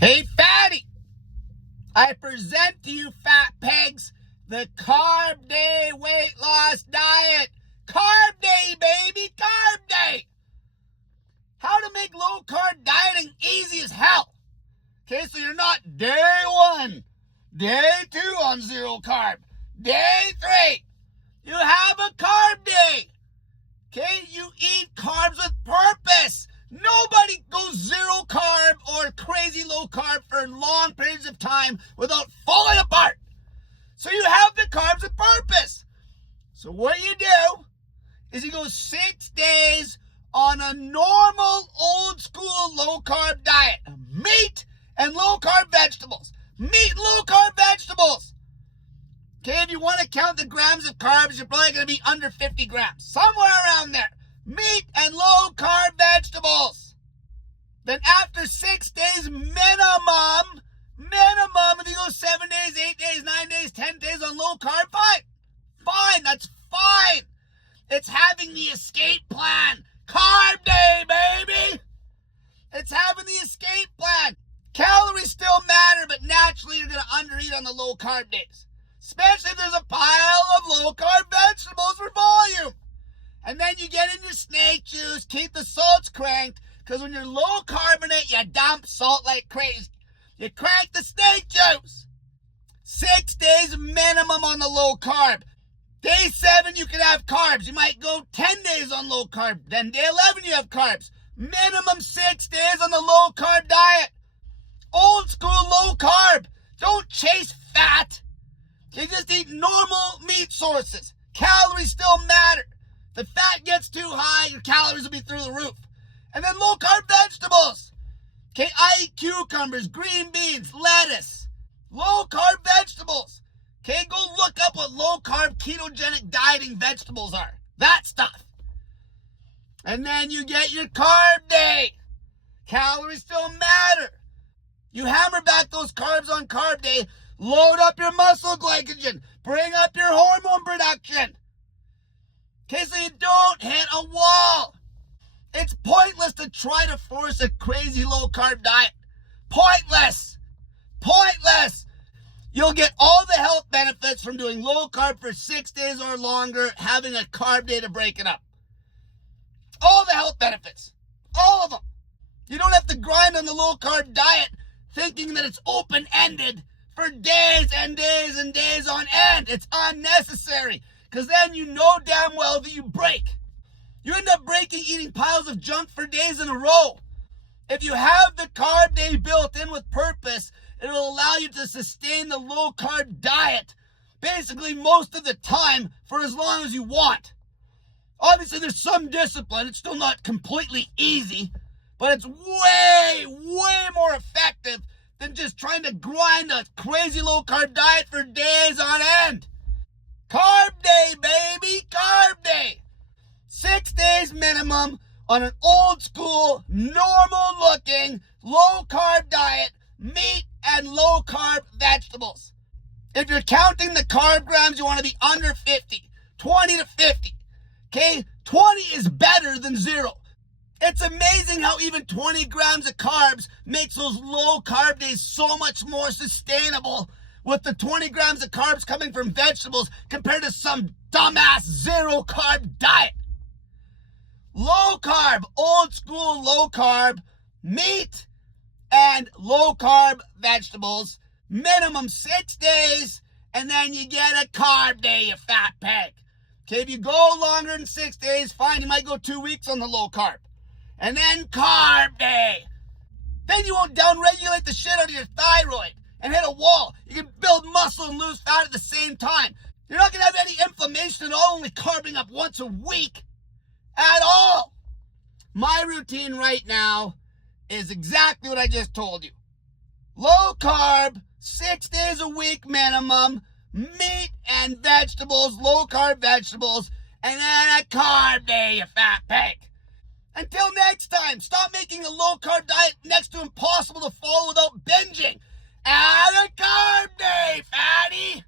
Hey, fatty, I present to you, fat pegs, the Carb Day weight loss diet. Carb Day, baby, Carb Day. How to make low-carb dieting easy as hell. Okay, so you're not day 1, day 2 on zero carb, day 3. You have a carb day. Okay, you eat carbs with purpose. Nobody goes zero carb or crazy low carb for long periods of time without falling apart. So you have the carbs with purpose. So what you do is you go 6 days on a normal old school low carb diet. Meat and low carb vegetables. Meat and low carb vegetables. Okay, if you want to count the grams of carbs, you're probably going to be under 50 grams. Somewhere around there. Meat and low carb vegetables. Then after 6 days minimum, if you go 7 days, 8 days, 9 days, 10 days on low carb, fine, that's fine. It's having the escape plan. Carb day, baby. It's having the escape plan. Calories still matter, but naturally you're going to undereat on the low carb days. Especially if there's a pile of low carb vegetables for volume. And then you get in your snake juice, keep the salts cranked, because when you're low carbonate, you dump salt like crazy. You crank the snake juice. 6 days minimum on the low carb. Day 7, you can have carbs. You might go 10 days on low carb. Then day 11, you have carbs. Minimum 6 days on the low carb diet. Old school low carb. Don't chase fat. You just eat normal meat sources. Calories still matter. If the fat gets too high, your calories will be through the roof. And then low carb vegetables. Okay, I eat cucumbers, green beans, lettuce. Low carb vegetables. Okay, go look up what low carb ketogenic dieting vegetables are. That stuff. And then you get your carb day. Calories still matter. You hammer back those carbs on carb day. Load up your muscle glycogen. Bring up your hormone production. Okay, so you don't hit a wall. It's pointless to try to force a crazy low-carb diet. Pointless. Pointless. You'll get all the health benefits from doing low-carb for 6 days or longer, having a carb day to break it up. All the health benefits. All of them. You don't have to grind on the low-carb diet thinking that it's open-ended for days and days and days on end. It's unnecessary, because then you know damn well that you break. You end up breaking eating piles of junk for days in a row. If you have the carb day built in with purpose, it'll allow you to sustain the low carb diet basically most of the time for as long as you want. Obviously, there's some discipline. It's still not completely easy, but it's way, way more effective than just trying to grind a crazy low-carb diet for days on end. Carb day, baby, carb day. 6 days minimum on an old-school, normal-looking, low-carb diet, meat and low-carb vegetables. If you're counting the carb grams, you want to be under 50, 20 to 50. Okay, 20 is better than 0. It's amazing how even 20 grams of carbs makes those low carb days so much more sustainable with the 20 grams of carbs coming from vegetables compared to some dumbass zero carb diet. Low carb, old school low carb, meat and low carb vegetables, minimum 6 days, and then you get a carb day, you fat pig. Okay, if you go longer than 6 days, fine, you might go 2 weeks on the low carb. And then carb day. Then you won't downregulate the shit out of your thyroid and hit a wall. You can build muscle and lose fat at the same time. You're not going to have any inflammation at all, only carbing up once a week at all. My routine right now is exactly what I just told you. Low carb, 6 days a week minimum, meat and vegetables, low carb vegetables, and then a carb day, you fat pig. Until next time, stop making a low-carb diet next to impossible to follow without binging. Add a carb day, fatty!